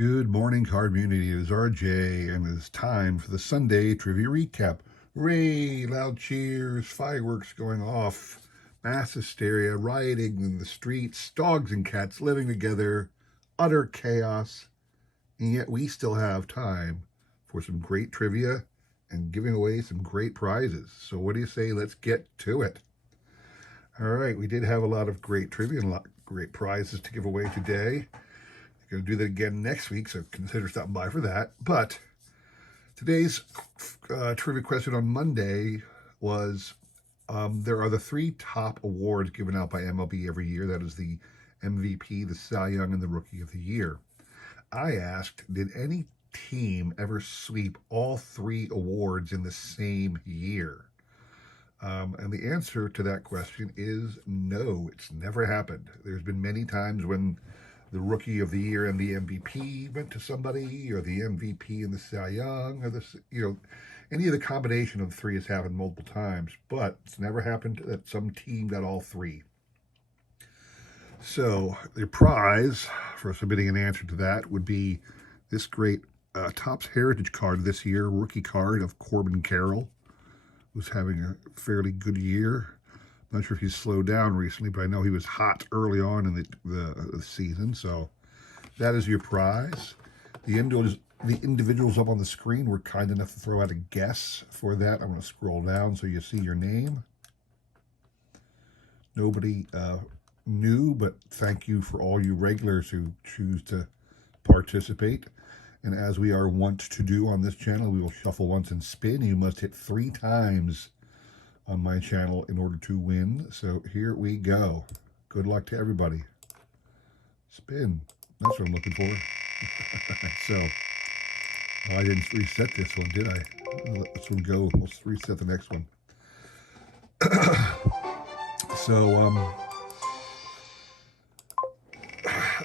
Good morning, card community. It is RJ, and it is time for the Sunday Trivia Recap. Hooray! Loud cheers, fireworks going off, mass hysteria, rioting in the streets, dogs and cats living together, utter chaos, and yet we still have time for some great trivia and giving away some great prizes. So what do you say? Let's get to it. All right, we did have a lot of great trivia and a lot of great prizes to give away today. Going to do that again next week, so consider stopping by for that. But today's trivia question on Monday was there are the three top awards given out by MLB every year. That is the MVP, the Cy Young, and the Rookie of the Year. I asked, did any team ever sweep all three awards in the same year? And the answer to that question is no, it's never happened. There's been many times when the Rookie of the Year and the MVP went to somebody, or the MVP and the Cy Young, or any of the combination of the three has happened multiple times, but it's never happened that some team got all three. So the prize for submitting an answer to that would be this great Topps Heritage card this year, rookie card of Corbin Carroll, who's having a fairly good year. I'm not sure if he's slowed down recently, but I know he was hot early on in the season. So that is your prize. The individuals up on the screen were kind enough to throw out a guess for that. I'm going to scroll down so you see your name. Nobody knew, but thank you for all you regulars who choose to participate. And as we are wont to do on this channel, we will shuffle once and spin. You must hit 3 times on my channel in order to win. So here we go. Good luck to everybody. Spin. That's what I'm looking for. So, I didn't reset this one, did I? Let this one go. Let's reset the next one. So,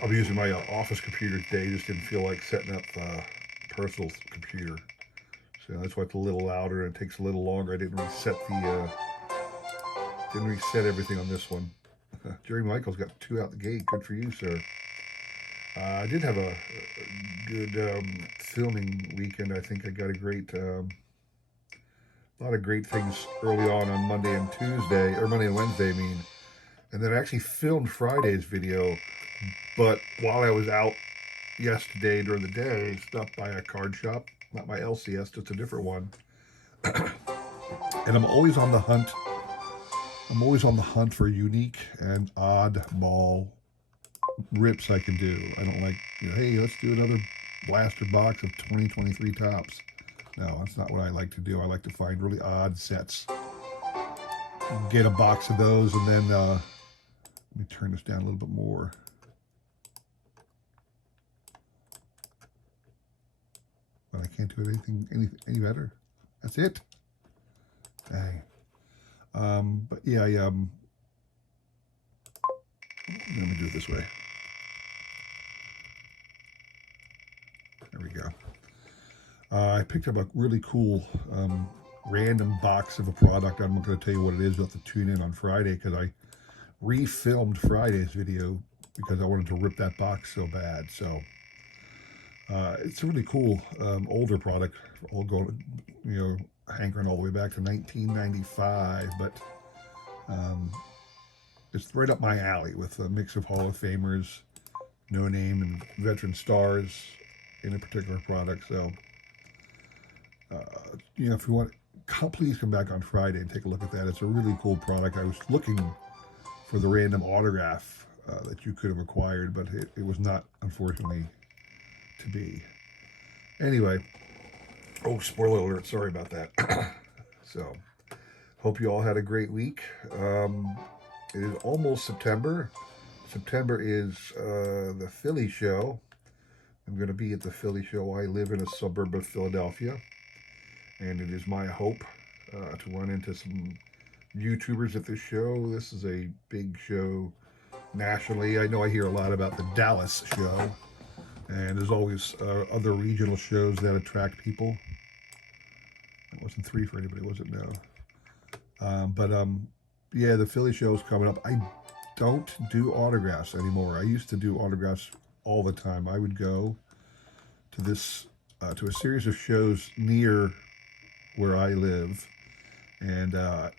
I'll be using my office computer today. Just didn't feel like setting up a personal computer. So that's why it's a little louder and it takes a little longer. I didn't reset everything on this one. Jerry Michaels got 2 out the gate. Good for you, sir. I did have a good filming weekend. I think I got a lot of great things early on Monday and Tuesday, or Monday and Wednesday, I mean. And then I actually filmed Friday's video, but while I was out yesterday during the day, I stopped by a card shop, not my LCS, just a different one. And I'm always on the hunt for unique and oddball rips I can do. I don't like, hey, let's do another blaster box of 2023 Topps. No, that's not what I like to do. I like to find really odd sets, get a box of those, and then let me turn this down a little bit more. But I can't do anything any better. That's it. Dang. But yeah, let me do it this way. There we go. I picked up a really cool random box of a product. I'm not going to tell you what it is. You'll have to tune in on Friday because I refilmed Friday's video because I wanted to rip that box so bad. So it's a really cool older product. All going, hankering all the way back to 1995, but it's right up my alley with a mix of Hall of Famers, no name, and veteran stars in a particular product. So, if you want, please come back on Friday and take a look at that. It's a really cool product. I was looking for the random autograph that you could have acquired, but it was not, unfortunately, to be. Anyway, spoiler alert, sorry about that. So, hope you all had a great week. It is almost September. September is the Philly show. I'm going to be at the Philly show. I live in a suburb of Philadelphia, and it is my hope to run into some YouTubers at this show. This is a big show nationally. I know I hear a lot about the Dallas show, and there's always other regional shows that attract people. It wasn't 3 for anybody, was it? No. Yeah, the Philly show is coming up. I don't do autographs anymore. I used to do autographs all the time. I would go to this to a series of shows near where I live. And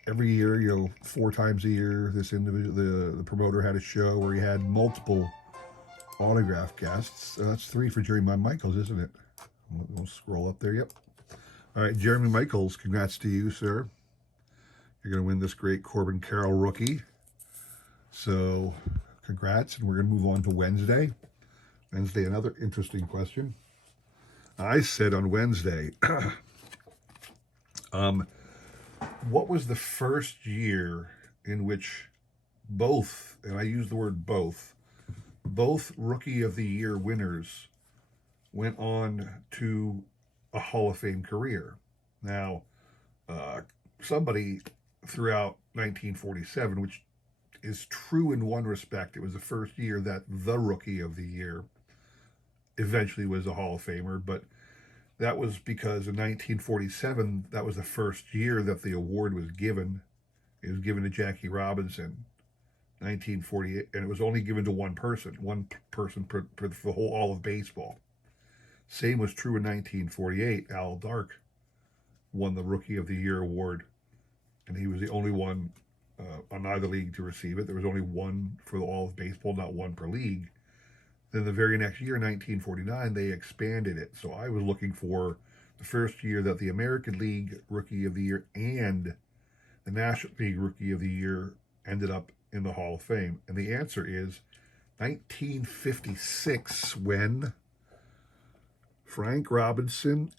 every year, 4 times a year, this individual, the promoter had a show where he had multiple autograph guests. That's 3 for Jeremy Michaels, isn't it? We'll scroll up there. Yep. All right, Jeremy Michaels, congrats to you, sir. You're going to win this great Corbin Carroll rookie. So, congrats, and we're going to move on to Wednesday. Wednesday, another interesting question. I said on Wednesday, what was the first year in which both, and I use the word both Rookie of the Year winners went on to a Hall of Fame career? Now, somebody throughout 1947, which is true in one respect, it was the first year that the Rookie of the Year eventually was a Hall of Famer, but that was because in 1947, that was the first year that the award was given. It was given to Jackie Robinson, 1948, and it was only given to one person for the whole all of baseball. Same was true in 1948. Al Dark won the Rookie of the Year award, and he was the only one on either league to receive it. There was only one for all of baseball, not one per league. Then the very next year, 1949, they expanded it. So I was looking for the first year that the American League Rookie of the Year and the National League Rookie of the Year ended up in the Hall of Fame. And the answer is 1956, when Frank Robinson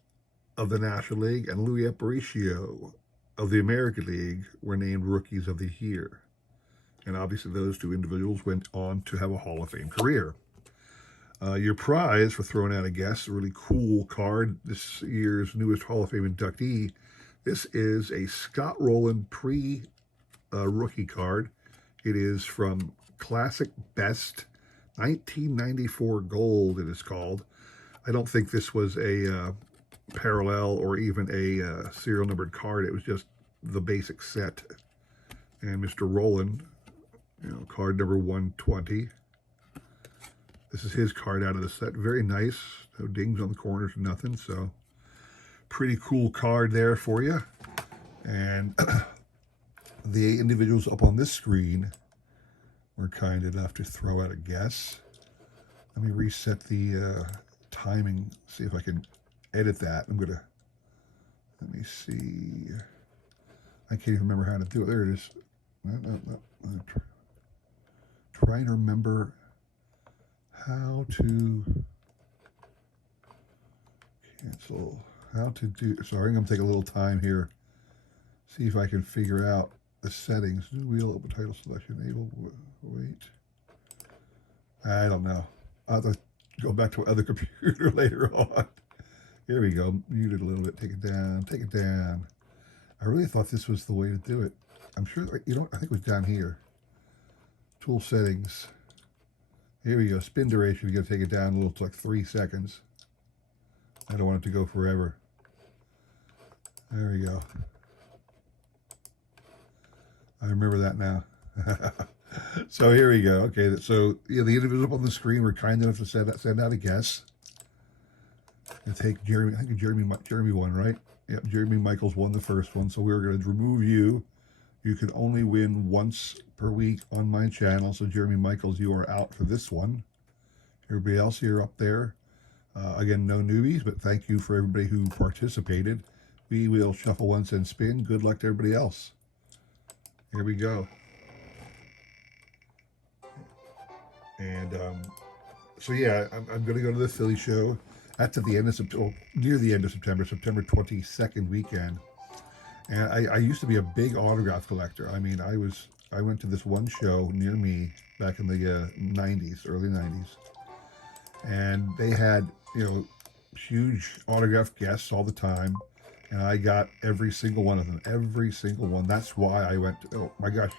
of the National League and Louis Aparicio of the American League were named Rookies of the Year. And obviously those two individuals went on to have a Hall of Fame career. Your prize for throwing out a guess, a really cool card, this year's newest Hall of Fame inductee. This is a Scott Rowland pre-rookie card. It is from Classic Best, 1994 Gold, it is called. I don't think this was a parallel or even a serial numbered card. It was just the basic set. And Mr. Rowland, card number 120. This is his card out of the set. Very nice. No dings on the corners, nothing. So, pretty cool card there for you. And the individuals up on this screen were kind enough to throw out a guess. Let me reset the timing, see if I can edit that. Let me see. I can't even remember how to do it. There it is. Trying to remember how to cancel, how to do, sorry, I'm going to take a little time here, see if I can figure out the settings. New wheel, open title selection, enable, wait. I don't know. I'll have to go back to my other computer later on. Here we go, mute it a little bit, take it down, take it down. I really thought this was the way to do it. I'm sure, I think it was down here. Tool settings. Here we go, spin duration, you gotta take it down a little to like 3 seconds. I don't want it to go forever. There we go. I remember that now. So here we go. Okay, so the individuals up on the screen were kind enough to send out a guess. And take Jeremy, I think Jeremy won, right? Yep, Jeremy Michaels won the first one, so we were going to remove you. You can only win once per week on my channel, so Jeremy Michaels, you are out for this one. Everybody else here up there, again, no newbies, but thank you for everybody who participated. We will shuffle once and spin. Good luck to everybody else. Here we go. And so yeah, I'm going to go to the Philly show. That's at the end of September, near the end of September, September 22nd weekend. And I used to be a big autograph collector. I mean, I went to this one show near me back in the 90s, early 90s. And they had, huge autograph guests all the time. And I got every single one of them, every single one. That's why I went, oh my gosh,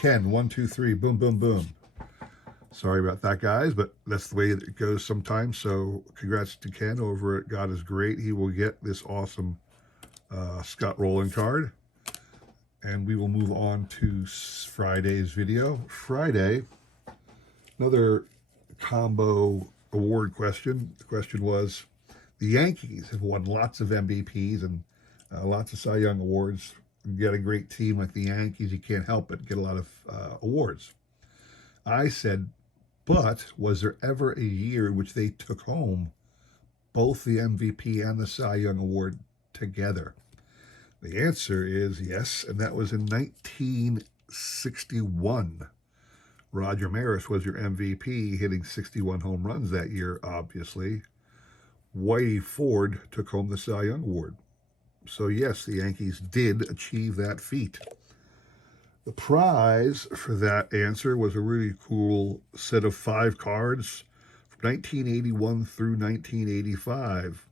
Ken, 1, 2, 3, boom, boom, boom. Sorry about that, guys, but that's the way it goes sometimes. So congrats to Ken over at God is Great. He will get this awesome Scott Rowland card. And we will move on to Friday's video. Friday, another combo award question. The question was, The Yankees have won lots of MVPs and lots of Cy Young awards. You get a great team like the Yankees, you can't help but get a lot of awards. I said, but was there ever a year in which they took home both the MVP and the Cy Young Award together? The answer is yes, and that was in 1961. Roger Maris was your MVP, hitting 61 home runs that year, obviously. Whitey Ford took home the Cy Young Award. So, yes, the Yankees did achieve that feat. The prize for that answer was a really cool set of 5 cards from 1981 through 1985.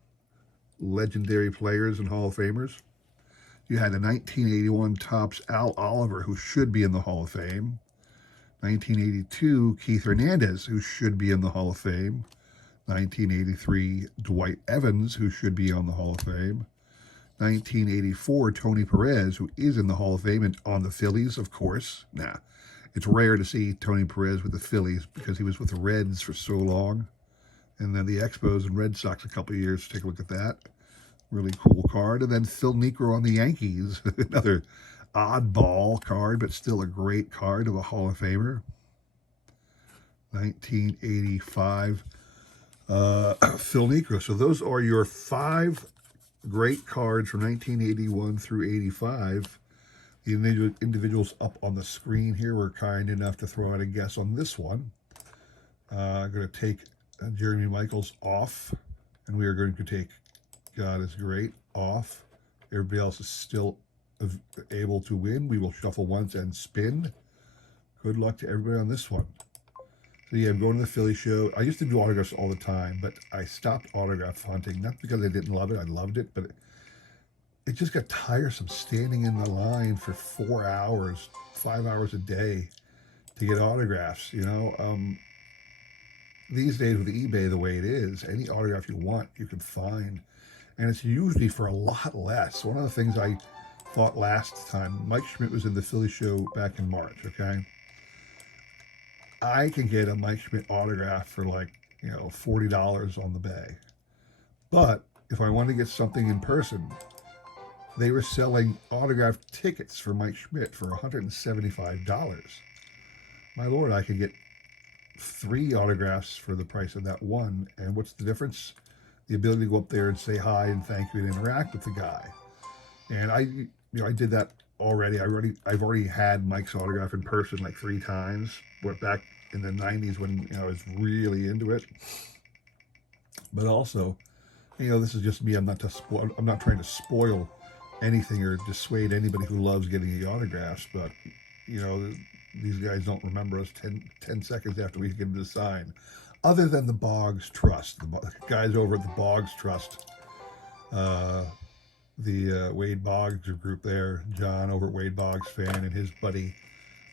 Legendary players and Hall of Famers. You had a 1981 Topps Al Oliver, who should be in the Hall of Fame. 1982 Keith Hernandez, who should be in the Hall of Fame. 1983 Dwight Evans, who should be on the Hall of Fame. 1984 Tony Perez, who is in the Hall of Fame and on the Phillies, of course. Nah, it's rare to see Tony Perez with the Phillies because he was with the Reds for so long. And then the Expos and Red Sox a couple of years. Take a look at that. Really cool card. And then Phil Niekro on the Yankees, another oddball card, but still a great card of a Hall of Famer. 1985 Phil Niekro. So those are your 5 great cards from 1981 through 85. The individuals up on the screen here were kind enough to throw out a guess on this one. I'm going to take Jeremy Michaels off, and we are going to take God is Great off. Everybody else is still able to win. We will shuffle once and spin. Good luck to everybody on this one. So yeah, I'm going to the Philly show. I used to do autographs all the time, but I stopped autograph hunting. Not because I didn't love it. I loved it, but it just got tiresome standing in the line for 4 hours, 5 hours a day to get autographs, you know. These days with eBay the way it is, any autograph you want, you can find. And it's usually for a lot less. One of the things I thought last time, Mike Schmidt was in the Philly show back in March, okay? I can get a Mike Schmidt autograph for like, $40 on the bay. But if I want to get something in person, they were selling autographed tickets for Mike Schmidt for $175. My Lord, I could get 3 autographs for the price of that one. And what's the difference? The ability to go up there and say hi and thank you and interact with the guy. And I did that already. I've already had Mike's autograph in person like 3 times. But back in the 90s when I was really into it. But also, this is just me. I'm not trying to spoil anything or dissuade anybody who loves getting the autographs. But these guys don't remember us 10 seconds after we give them the sign. Other than the Boggs Trust, the guys over at the Boggs Trust, the Wade Boggs group there, John over at Wade Boggs Fan and his buddy,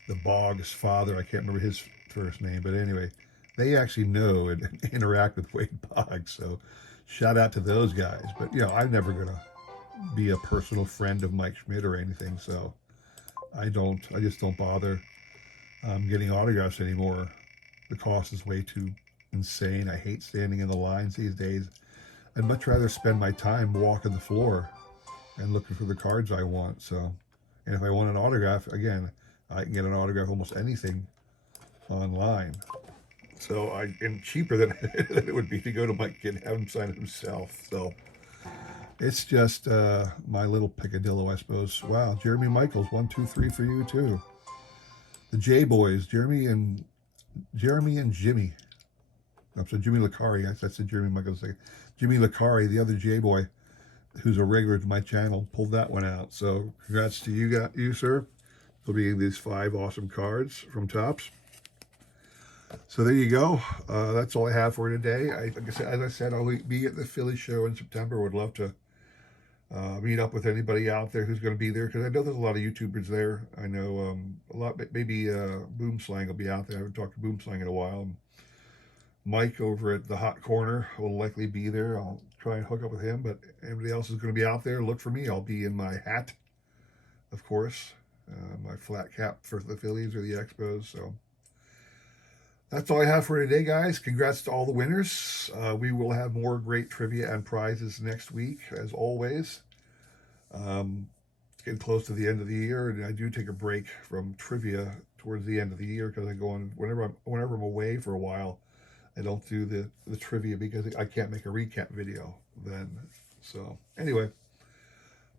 the Boggs father, I can't remember his first name, but anyway, they actually know and interact with Wade Boggs, so shout out to those guys. But, I'm never going to be a personal friend of Mike Schmidt or anything, so I just don't bother getting autographs anymore. The cost is way too insane. I hate standing in the lines these days. I'd much rather spend my time walking the floor and looking for the cards I want. So, and if I want an autograph, again, I can get an autograph almost anything online. So and cheaper than it would be to go to Mike and have him sign it himself. So it's just my little picadillo, I suppose. Wow, Jeremy Michaels, 1, 2, 3 for you too. The J Boys, Jeremy and Jimmy. No, so Jimmy Licari. I said Jeremy Michaels. Jimmy Licari, the other J Boy, who's a regular to my channel, pulled that one out. So congrats to you, sir, for being these 5 awesome cards from Topps. So there you go. That's all I have for today. As I said, I'll be at the Philly show in September. Would love to meet up with anybody out there who's going to be there, because I know there's a lot of YouTubers there. I know a lot. Maybe Boomslang will be out there. I haven't talked to Boomslang in a while. Mike over at the Hot Corner will likely be there. I'll try and hook up with him, but everybody else is going to be out there. Look for me. I'll be in my hat, of course, my flat cap for the Phillies or the Expos. So That's all I have for today, guys. Congrats to all the winners. We will have more great trivia and prizes next week, as always. It's getting close to the end of the year, and I do take a break from trivia towards the end of the year because I go on whenever I'm away for a while. I don't do the trivia because I can't make a recap video then. So anyway,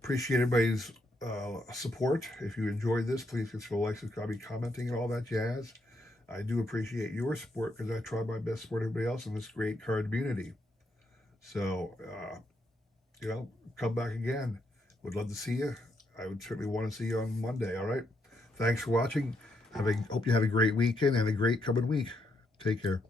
appreciate everybody's support. If you enjoyed this, please consider like, subscribing, commenting, and all that jazz. I do appreciate your support because I try my best to support everybody else in this great card community. So, come back again. Would love to see you. I would certainly want to see you on Monday. All right. Thanks for watching. Hope you have a great weekend and a great coming week. Take care.